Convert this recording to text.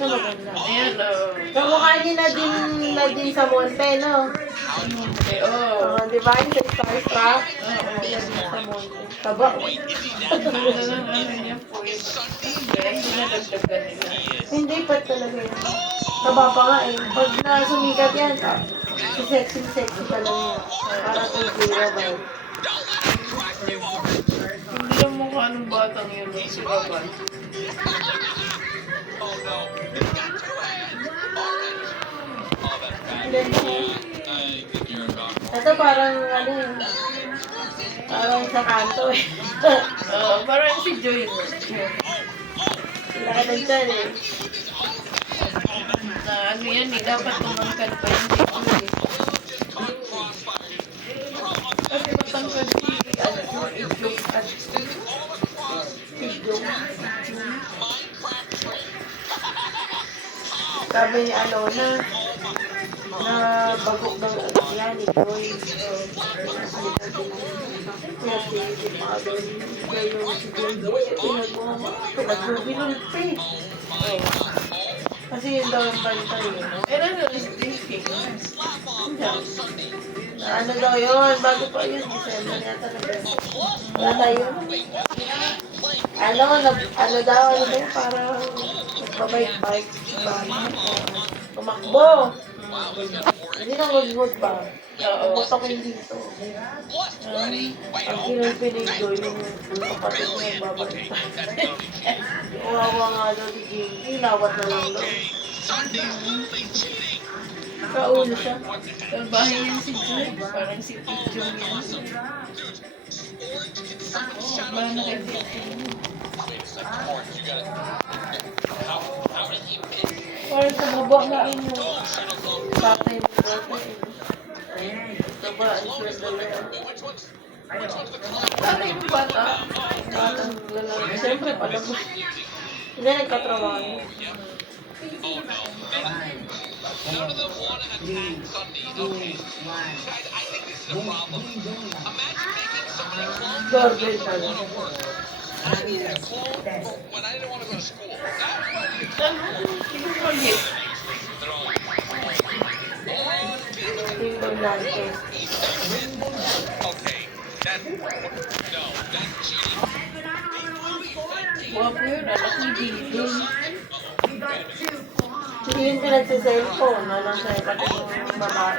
Ito maganda. Ayan, Kamukha niya na din sa Monte, no? Di ba? Yung sa Starstruck. Yan din sa Monte. Taba. Hindi pa talaga yan. Taba pa nga eh. Pag nasumikat yan, sexy pa lang yan. Parang Elvira ba? Hindi lang mukha ng batang yun. Sila ba? Ito parang ano yun. Parang sa kanto eh. Parang si Joy. Laki ng tiyan eh. Ano yan eh, dapat tumangkad pa yung dito eh. Kasi matangkad si itlog at itlog. Sabi ni Alona, na bagok daw yan, Joy. Pinag-binulti. Kasi yun daw yung bantay. Ano is drinking? Ano daw yun? Bago pa yun. December yata na ba? Wala na yun. Ano daw para magbabike-bike. Tumakbo. Hindi na mag-good ba? Butok yung dito. Ang pinag-pinigyo yung kapatid mo yung babalik. Uwawa nga daw si Jinky. Lawat na lang daw. Kaulo siya. Bahay yan si Joy. Parang si Pijong yan. Parang na kay Pijong. Parang sa baba na inyo. Tatay mo tatay. Tabaan sila dalawa. Ano yung bata? Batang lalaki. Siyempre pala mo. Hindi nagkatrabaho. Doorbell pala. Tingnan natin. Wapo yun, anak ni Didon. Hindi yung pinagsiselfone. Walang sa kapatid ng babae.